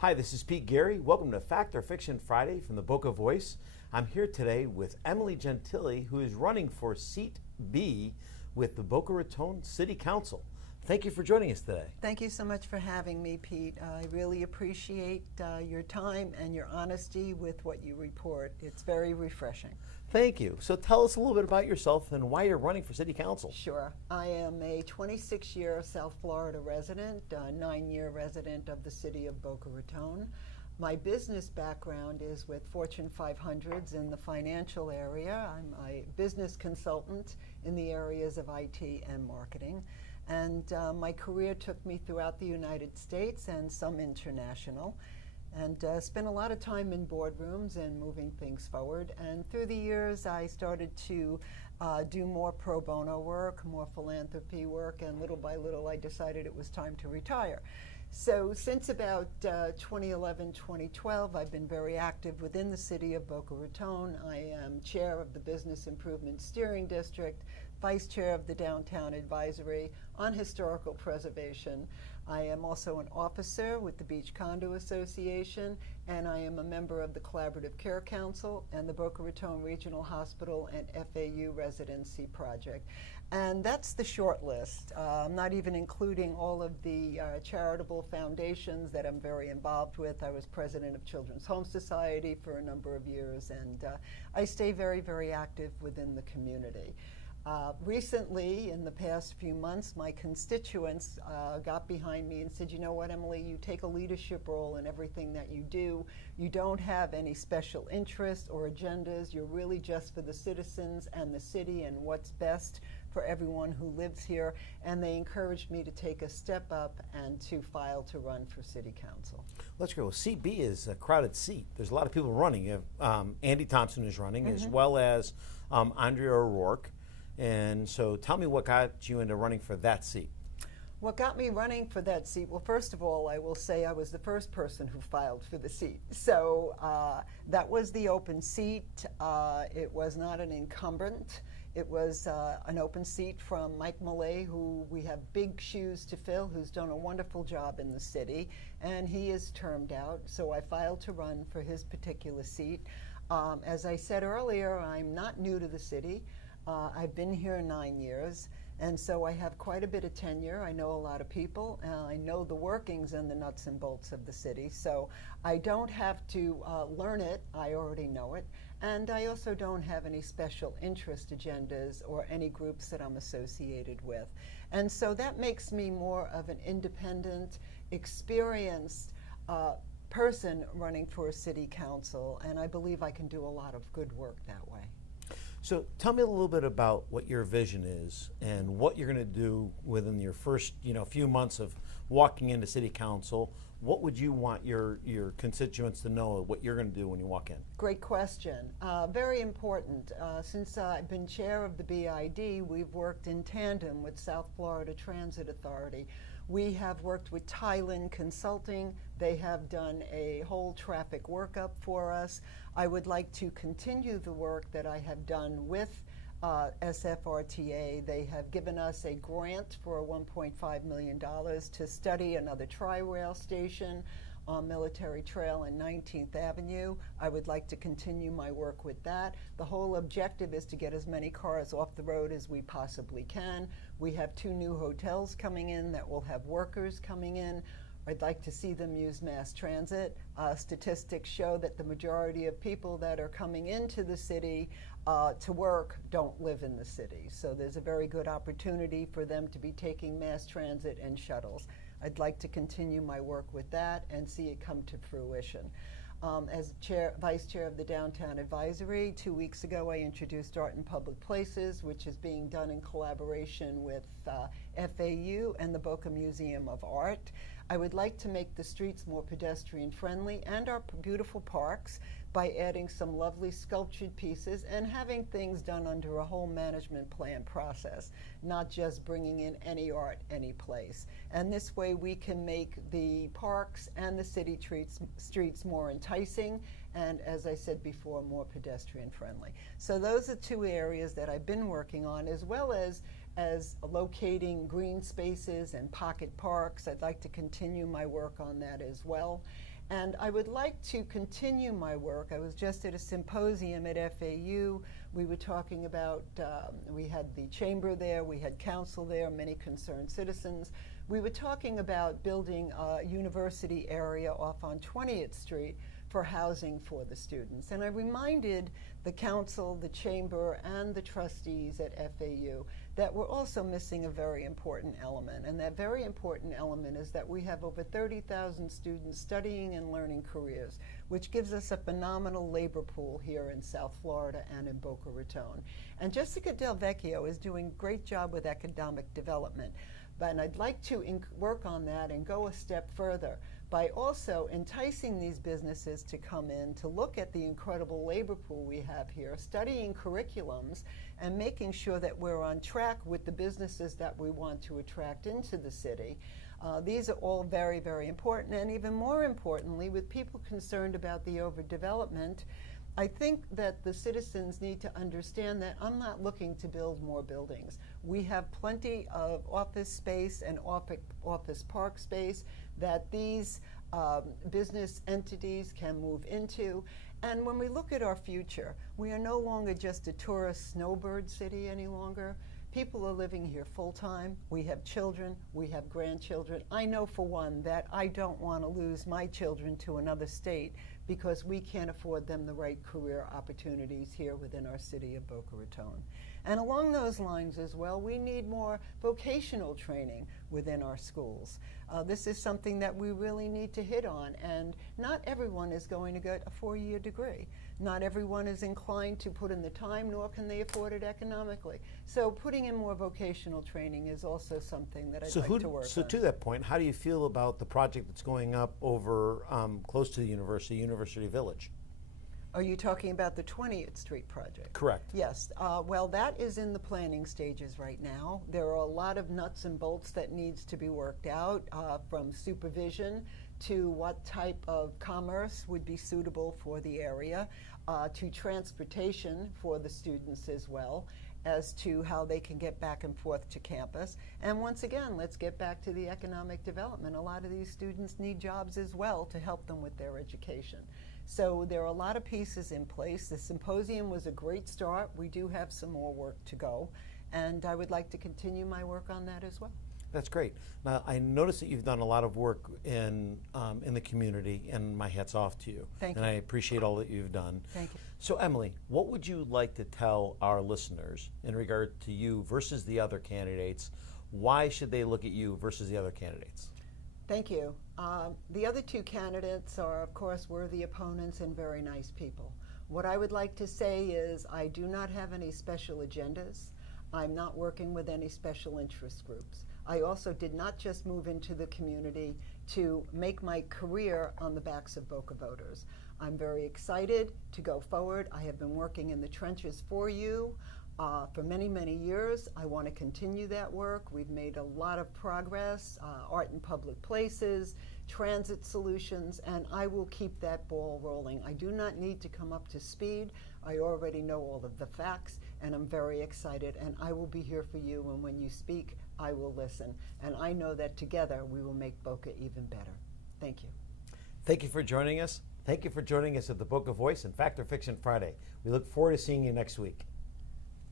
Hi, this is Pete Gary. Welcome to Fact or Fiction Friday from the Boca Voice. I'm here today with Emily Gentile, who is running for Seat B with the Boca Raton City Council. Thank you for joining us today. Thank you so much for having me, Pete. I really appreciate your time and your honesty with what you report. It's very refreshing. Thank you. So tell us a little bit about yourself and why you're running for City Council. Sure. I am a 26-year South Florida resident, a 9-year resident of the city of Boca Raton. My business background is with Fortune 500s in the financial area. I'm a business consultant in the areas of IT and marketing. And my career took me throughout the United States and some international, and spent a lot of time in boardrooms and moving things forward. And through the years, I started to do more pro bono work, more philanthropy work, and little by little, I decided it was time to retire. So since about 2011, 2012, I've been very active within the city of Boca Raton. I am chair of the Business Improvement Steering District, vice chair of the Downtown Advisory on Historical Preservation. I am also an officer with the Beach Condo Association, and I am a member of the Collaborative Care Council and the Boca Raton Regional Hospital and FAU Residency Project. And that's the short list. I'm not even including all of the charitable foundations that I'm very involved with. I was president of Children's Home Society for a number of years, and I stay very, very active within the community. Recently, in the past few months, my constituents got behind me and said, you know what, Emily, you take a leadership role in everything that you do. You don't have any special interests or agendas. You're really just for the citizens and the city and what's best for everyone who lives here. And they encouraged me to take a step up and to file to run for City Council. Let's go. Seat B is a crowded seat. There's a lot of people running. Andy Thompson is running, as well as Andrea O'Rourke. And so tell me what got you into running for that seat. What got me running for that seat? Well, first of all, I will say I was the first person who filed for the seat. So that was the open seat. It was not an incumbent. It was an open seat from Mike Millay, who we have big shoes to fill, who's done a wonderful job in the city, and he is termed out. So I filed to run for his particular seat. As I said earlier, I'm not new to the city. I've been here 9 years, and so I have quite a bit of tenure. I know a lot of people, and I know the workings and the nuts and bolts of the city. So I don't have to learn it. I already know it. And I also don't have any special interest agendas or any groups that I'm associated with. And so that makes me more of an independent, experienced person running for a city council, and I believe I can do a lot of good work that way. So tell me a little bit about what your vision is and what you're going to do within your first, few months of walking into City Council. What would you want your constituents to know what you're going to do when you walk in? Great question. Very important. Since I've been chair of the BID, we've worked in tandem with South Florida Transit Authority. We have worked with Thailand Consulting. They have done a whole traffic workup for us. I would like to continue the work that I have done with SFRTA. They have given us a grant for $1.5 million to study another tri-rail station on Military Trail and 19th Avenue. I would like to continue my work with that. The whole objective is to get as many cars off the road as we possibly can. We have 2 new hotels coming in that will have workers coming in. I'd like to see them use mass transit. Statistics show that the majority of people that are coming into the city to work don't live in the city. So there's a very good opportunity for them to be taking mass transit and shuttles. I'd like to continue my work with that and see it come to fruition. As vice chair of the Downtown Advisory, 2 weeks ago I introduced Art in Public Places, which is being done in collaboration with FAU and the Boca Museum of Art. I would like to make the streets more pedestrian friendly and our beautiful parks by adding some lovely sculptured pieces and having things done under a whole management plan process, not just bringing in any art any place. And this way we can make the parks and the city streets more enticing and, as I said before, more pedestrian friendly. So those are 2 areas that I've been working on, as well as locating green spaces and pocket parks. I'd like to continue my work on that as well. And I would like to continue my work. I was just at a symposium at FAU. We were talking about, we had the chamber there, we had council there, many concerned citizens. We were talking about building a university area off on 20th Street for housing for the students. And I reminded the council, the chamber, and the trustees at FAU that we're also missing a very important element. And that very important element is that we have over 30,000 students studying and learning careers, which gives us a phenomenal labor pool here in South Florida and in Boca Raton. And Jessica Del Vecchio is doing a great job with economic development. But I'd like to work on that and go a step further by also enticing these businesses to come in to look at the incredible labor pool we have here, studying curriculums, and making sure that we're on track with the businesses that we want to attract into the city. These are all very, very important, and even more importantly, with people concerned about the overdevelopment, I think that the citizens need to understand that I'm not looking to build more buildings. We have plenty of office space and office park space that these business entities can move into. And when we look at our future, we are no longer just a tourist snowbird city any longer. People are living here full time. We have children, we have grandchildren. I know for one that I don't want to lose my children to another state because we can't afford them the right career opportunities here within our city of Boca Raton. And along those lines as well, we need more vocational training within our schools. This is something that we really need to hit on, and not everyone is going to get a 4-year degree. Not everyone is inclined to put in the time, nor can they afford it economically. So putting in more vocational training is also something that I'd like to work on. So to that point, how do you feel about the project that's going up over close to the University Village? Are you talking about the 20th Street project? Correct. Yes. Well, that is in the planning stages right now. There are a lot of nuts and bolts that needs to be worked out, from supervision to what type of commerce would be suitable for the area, to transportation for the students as well, as to how they can get back and forth to campus. And once again, let's get back to the economic development. A lot of these students need jobs as well to help them with their education. So there are a lot of pieces in place. The symposium was a great start. We do have some more work to go, and I would like to continue my work on that as well. That's great. Now, I noticed that you've done a lot of work in the community, and my hat's off to you. Thank you. And I appreciate all that you've done. Thank you. So, Emily, what would you like to tell our listeners in regard to you versus the other candidates? Why should they look at you versus the other candidates? Thank you. The other two candidates are, of course, worthy opponents and very nice people. What I would like to say is I do not have any special agendas. I'm not working with any special interest groups. I also did not just move into the community to make my career on the backs of Boca voters. I'm very excited to go forward. I have been working in the trenches for you for many, many years. I want to continue that work. We've made a lot of progress, art in public places, transit solutions, and I will keep that ball rolling. I do not need to come up to speed. I already know all of the facts, and I'm very excited, and I will be here for you, and when you speak, I will listen. And I know that together we will make Boca even better. Thank you. Thank you for joining us. Thank you for joining us at the Boca Voice and Fact or Fiction Friday. We look forward to seeing you next week.